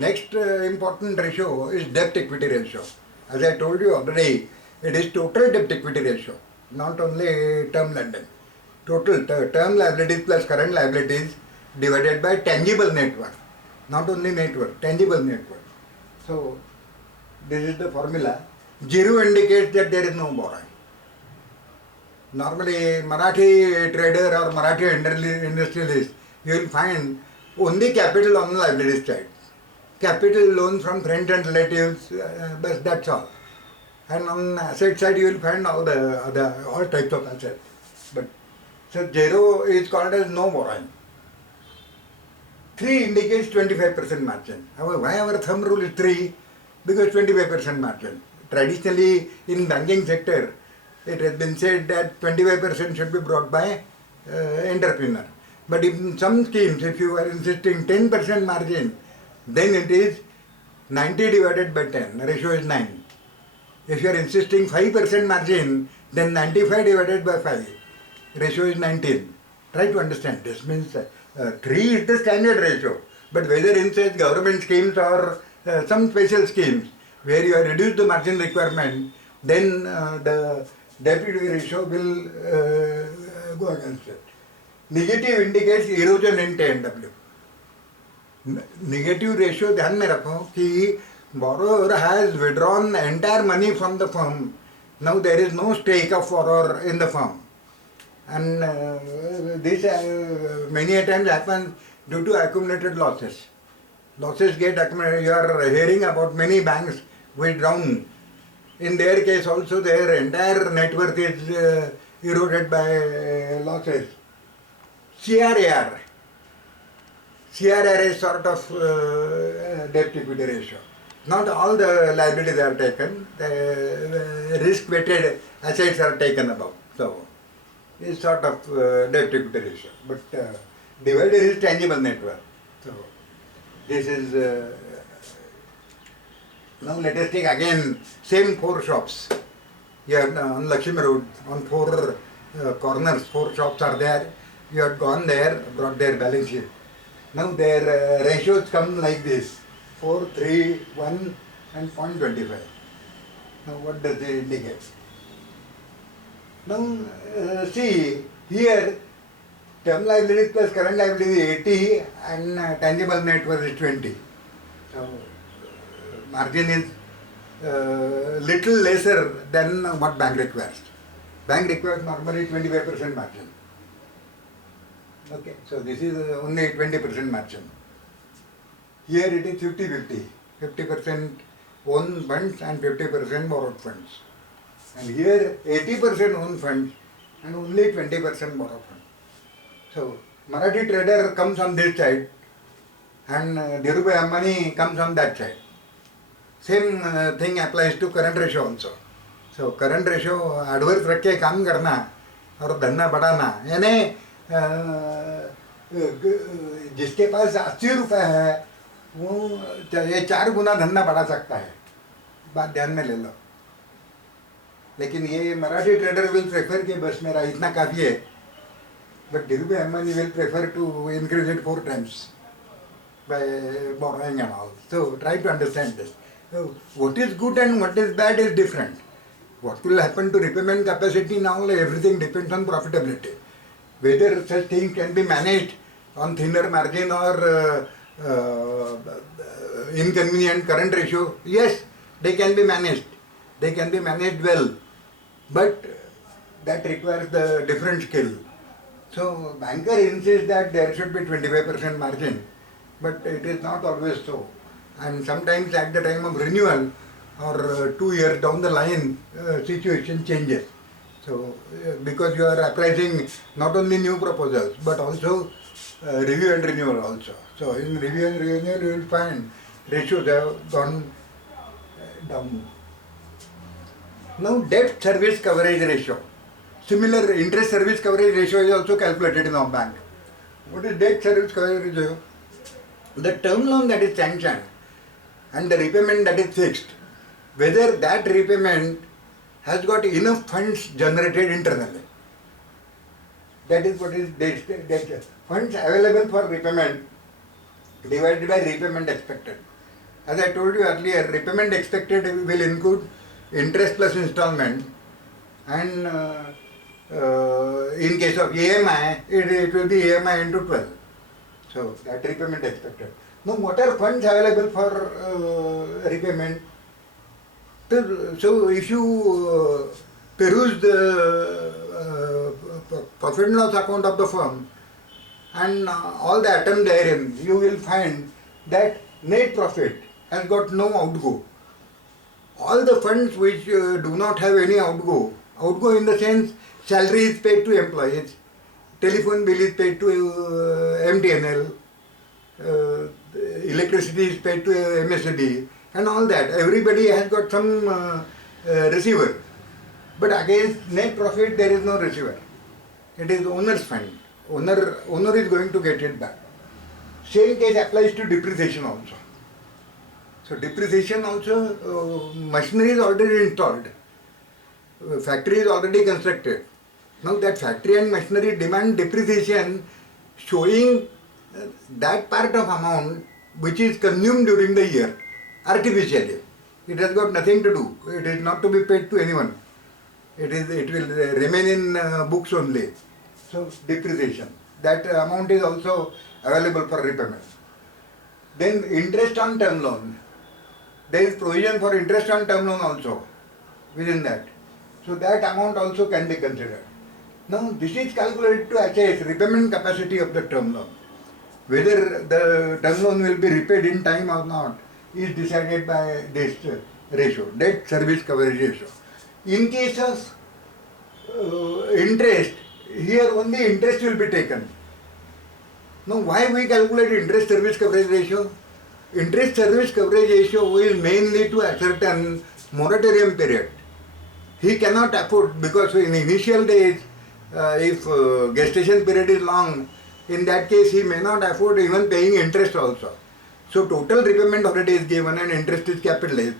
Next important ratio is debt equity ratio. As I told you already, it is total debt equity ratio, not only term lending. Total term liabilities plus current liabilities divided by tangible net worth. Not only net worth, tangible net worth. So, this is the formula. Zero indicates that there is no borrowing. Normally, Marathi trader or Marathi industrialist, you will find only capital on the liability side. Capital loan from friends and relatives, but that's all. And on asset side, you will find all types of assets. But so zero is called as no borrowing. 3 indicates 25% margin. Why our thumb rule is 3? Because 25% margin. Traditionally, in banking sector, it has been said that 25% should be brought by entrepreneur. But in some schemes, if you are insisting 10% margin, then it is 90 divided by 10, the ratio is 9. If you are insisting 5% margin, then 95 divided by 5, ratio is 19. Try to understand, this means 3 is the standard ratio. But whether in such government schemes or some special schemes, where you have reduced the margin requirement, then the debt equity ratio will go against it. Negative indicates erosion in TNW. Negative ratio ध्यान में रखो कि borrower has withdrawn the entire money from the firm. Now there is no stake of borrower in the firm. And this many a times happens due to accumulated losses. Losses get accumulated. You are hearing about many banks withdrawn. In their case also their entire net worth is eroded by losses. CRAR is sort of debt equity ratio. Not all the liabilities are taken, the risk-weighted assets are taken above. So, it's sort of debt equity ratio. But divided is tangible net worth. So, this is, now let us take again same 4 shops. Here on Lakshmi Road, on 4 corners, 4 shops are there. You have gone there, brought their balance sheet. Now their ratios come like this, 4, 3, 1 and 0.25. Now what does it indicate? Now see, here term liability plus current liability is 80 and tangible net worth is 20. So margin is little lesser than what bank requires. Bank requires normally 25% margin. Okay, so this is only 20% margin. Here it is 50-50, 50% own funds and 50% borrowed funds. And here 80% own funds and only 20% borrowed funds. So Marathi trader comes on this side and Dhirubhai Ambani comes on that side. Same thing applies to current ratio also. So current ratio adverse रख के काम करना और धंधा बढ़ाना यानी जिसके पास 80 रुपए है वो ये 4 गुना धंधा बढ़ा सकता है, बात ध्यान में ले लो. लेकिन ये मराठी ट्रेडर विल प्रेफर कि बस मेरा इतना काफ़ी है, but Dhirubhai Ambani will prefer to increase it 4 times by borrowing and all. So try to understand this. So, what is good and what is bad is different. What will happen to repayment capacity now, everything depends on profitability. Whether such things can be managed on thinner margin or inconvenient current ratio, yes, they can be managed. They can be managed well, but that requires the different skill. So banker insists that there should be 25% margin, but it is not always so. And sometimes at the time of renewal or 2 years down the line, situation changes. So, because you are appraising not only new proposals, but also review and renewal also. So, in review and renewal, you will find ratios have gone down. Now, debt service coverage ratio. Similar interest service coverage ratio is also calculated in our bank. What is debt service coverage ratio? The term loan that is sanctioned and the repayment that is fixed, whether that repayment has got enough funds generated internally. That is what is debt. Funds available for repayment divided by repayment expected. As I told you earlier, repayment expected will include interest plus installment, and in case of EMI, it will be EMI into 12. So that repayment expected. Now what are funds available for repayment? So if you peruse the profit and loss account of the firm and all the items therein, you will find that net profit has got no outgo. All the funds which do not have any outgo in the sense salary is paid to employees, telephone bill is paid to MTNL, electricity is paid to MSD, and all that. Everybody has got some receiver. But against net profit there is no receiver. It is owner's fund. Owner is going to get it back. Same case applies to depreciation also. So depreciation also, machinery is already installed. Factory is already constructed. Now that factory and machinery demand depreciation showing that part of amount which is consumed during the year artificially. It has got nothing to do. It is not to be paid to anyone. It will remain in books only. So depreciation. That amount is also available for repayment. Then interest on term loan. There is provision for interest on term loan also within that. So that amount also can be considered. Now this is calculated to assess repayment capacity of the term loan. Whether the term loan will be repaid in time or not is decided by this ratio, debt service coverage ratio. In case of interest, here only interest will be taken. Now why we calculate interest service coverage ratio? Interest service coverage ratio is mainly to ascertain moratorium period. He cannot afford, because in initial days, if gestation period is long, in that case he may not afford even paying interest also. So total repayment already is given and interest is capitalized.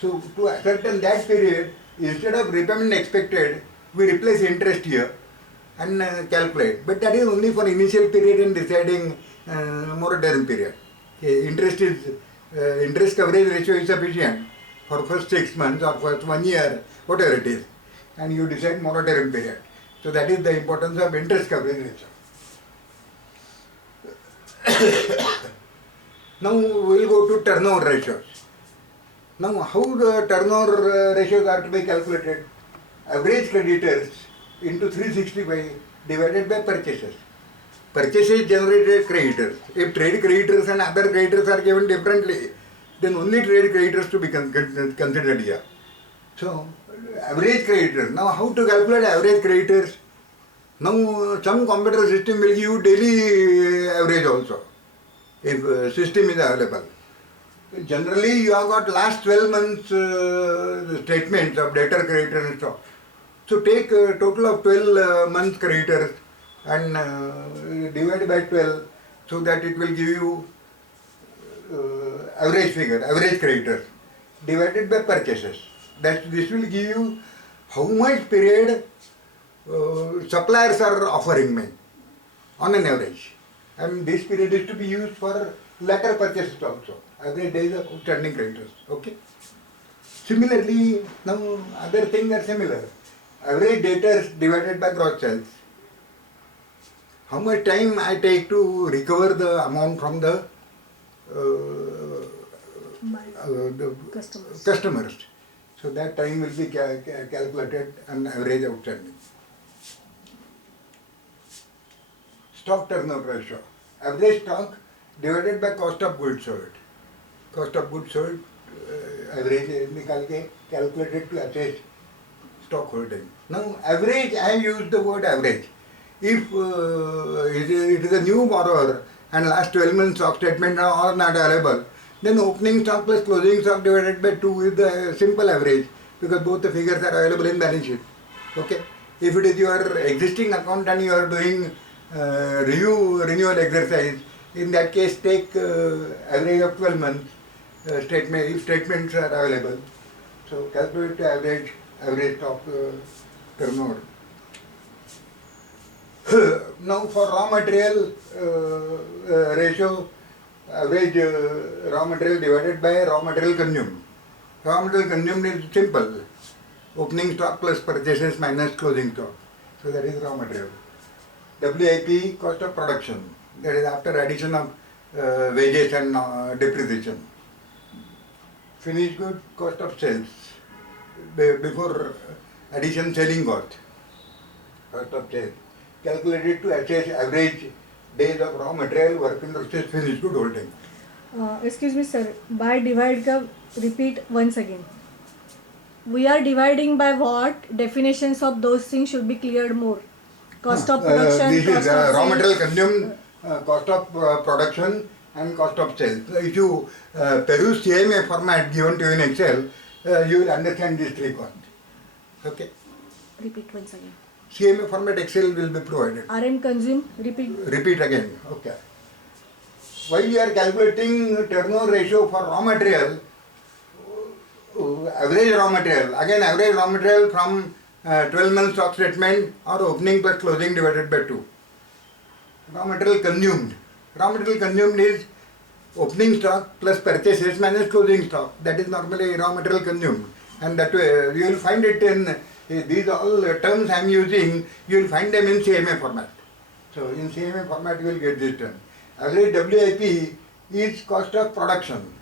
So to ascertain that period, instead of repayment expected, we replace interest here and calculate. But that is only for initial period and deciding moratorium period. Interest coverage ratio is sufficient for first 6 months or first 1 year, whatever it is, and you decide moratorium period. So that is the importance of interest coverage ratio. Now we will go to turnover ratios. Now how the turnover ratios are to be calculated? Average creditors into 365 divided by purchases. Purchases generated creditors. If trade creditors and other creditors are given differently, then only trade creditors to be considered here. So average creditors. Now how to calculate average creditors? Now some computer system will give you daily average also, if system is available. Generally you have got last 12 months statements of debtor, creditor and stock. So take a total of 12 months creditors and divide by 12, so that it will give you average figure, average creditors divided by purchases. This will give you how much period suppliers are offering me on an average, and this period is to be used for latter purchases also, average days of outstanding creditors. Okay. Similarly, now other things are similar. Average debtors divided by gross sales. How much time I take to recover the amount from the customers. So that time will be calculated and average outstanding. Stock turnover ratio. Average stock divided by cost of goods sold. Cost of goods sold average निकाल के calculated to assess stock holding. Now average, I have used the word average. If it is a new borrower and last 12 months stock statement are not available, then opening stock plus closing stock divided by 2 is the simple average, because both the figures are available in balance sheet. Okay. If it is your existing account and you are doing renewal exercise, in that case take average of 12 months statement, if statements are available. So calculate average stock turnover. Now for raw material ratio, average raw material divided by raw material consumed. Raw material consumed is simple. Opening stock plus purchases minus closing stock. So that is raw material. WIP, cost of production. That is after addition of wages and depreciation. Finished good, cost of sales. Before addition selling cost. Cost of sales. Calculated to assess average days of raw material work in process finished good holding. Excuse me sir, by divide ka repeat once again. We are dividing by what? Definitions of those things should be cleared more. Cost of production, this cost is of raw sales. material consumed, cost of production and cost of sales. So if you peruse CMA format given to you in Excel, you will understand these three costs. Okay. Repeat once again. CMA format Excel will be provided. RM consume, repeat. Repeat again. Okay. While you are calculating turnover ratio for raw material, average raw material, again average raw material from 12 months stock statement or opening plus closing divided by 2. Raw material consumed. Raw material consumed is opening stock plus purchases minus closing stock. That is normally raw material consumed. And that way you will find it in these all terms I am using, you will find them in CMA format. So in CMA format you will get this term. Average WIP is cost of production.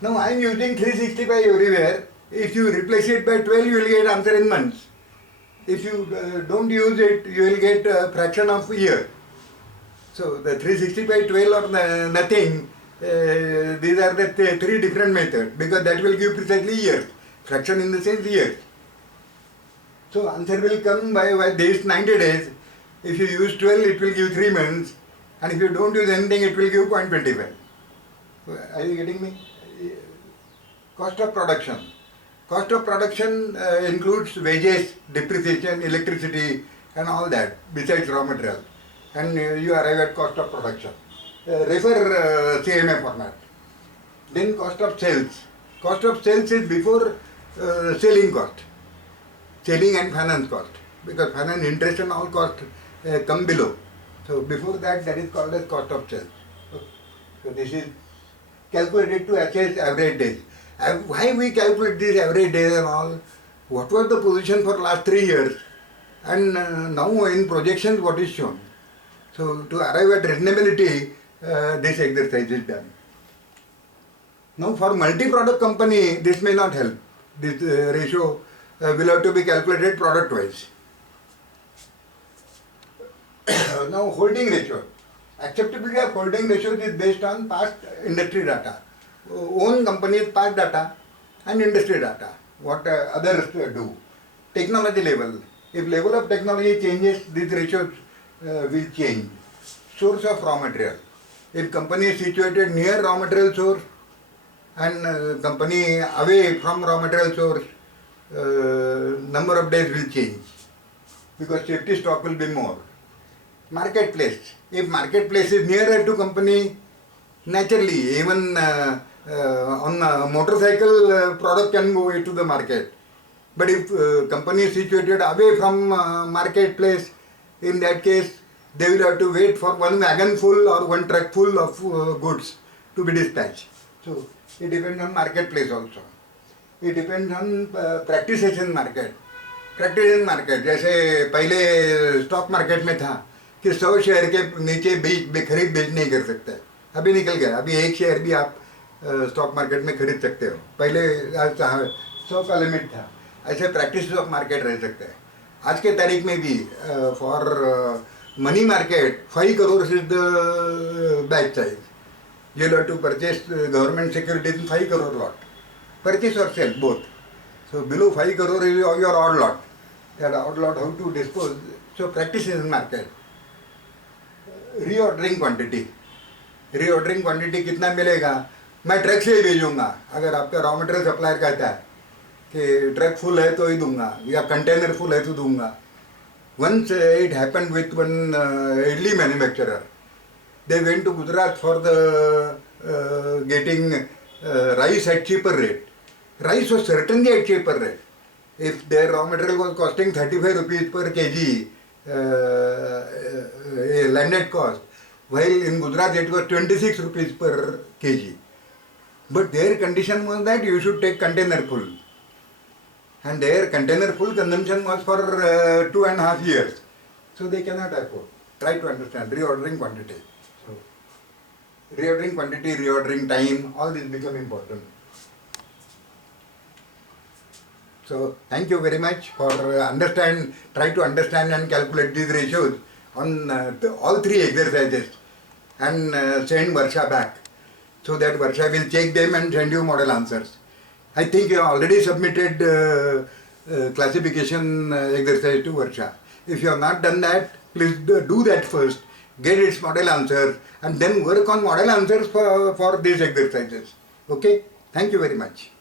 Now I am using 365 everywhere. If you replace it by 12, you will get answer in months. If you don't use it, you will get a fraction of year. So the 365, 12 or nothing, these are the three different methods because that will give precisely years. Fraction in the sense years. So answer will come by this 90 days. If you use 12, it will give 3 months. And if you don't use anything, it will give 0.25. Are you getting me? Cost of production. Cost of production includes wages, depreciation, electricity and all that besides raw material. And you arrive at cost of production. Refer CMA format. Then cost of sales. Cost of sales is before selling cost. Selling and finance cost. Because finance, interest and all cost come below. So before that is called as cost of sales. So this is calculated to assess average days. Why we calculate this average days and all? What was the position for last 3 years? And now in projections what is shown? So to arrive at reasonability, this exercise is done. Now for multi-product company, this may not help. This ratio will have to be calculated product wise. Now holding ratio. Acceptability of holding ratio is based on past industry data. Own company's past data and industry data. What others do. Technology level. If level of technology changes, these ratios will change. Source of raw material. If company is situated near raw material source and company away from raw material source, number of days will change because safety stock will be more. Marketplace. If marketplace is nearer to company, naturally even on a motorcycle product can go into the market. But if company is situated away from marketplace, in that case they will have to wait for one wagon full or one truck full of goods to be dispatched. So it depends on marketplace also. It depends on practices in market. Practice in market, जैसे पहले stock market में था कि 100 share के नीचे खरीद बेच नहीं कर सकते. अभी निकल गया. अभी 1 शेयर भी आप स्टॉक मार्केट में खरीद सकते हो. पहले 100 का लिमिट था. ऐसे प्रैक्टिस ऑफ मार्केट रह सकते हैं. आज के तारीख में भी for money market 5 crore is the batch size. You have to purchase government securities in 5 crore lot. Purchase or sell, both. So below 5 crore is your odd lot. That odd lot, how to dispose. So practice in market. Reordering quantity. Reordering quantity कितना मिलेगा? मैं truck से ही भेजूंगा. अगर आपका raw material supplier कहता है कि ट्रक फुल है तो ही दूंगा या कंटेनर फुल है तो दूंगा. Once it happened with one idli manufacturer. They went to Gujarat for the getting rice at cheaper rate. Rice was certainly at cheaper rate. If their raw material was costing 35 rupees per kg, landed cost, while in Gujarat it was 26 rupees per kg. But their condition was that you should take container full. And their container full consumption was for 2.5 years. So they cannot afford. Try to understand, reordering quantity. So, reordering quantity, reordering time, all this become important. So thank you very much for try to understand and calculate these ratios on all three exercises and send Varsha back so that Varsha will check them and send you model answers. I think you have already submitted classification exercise to Varsha. If you have not done that, please do that first, get its model answers and then work on model answers for these exercises. Okay? Thank you very much.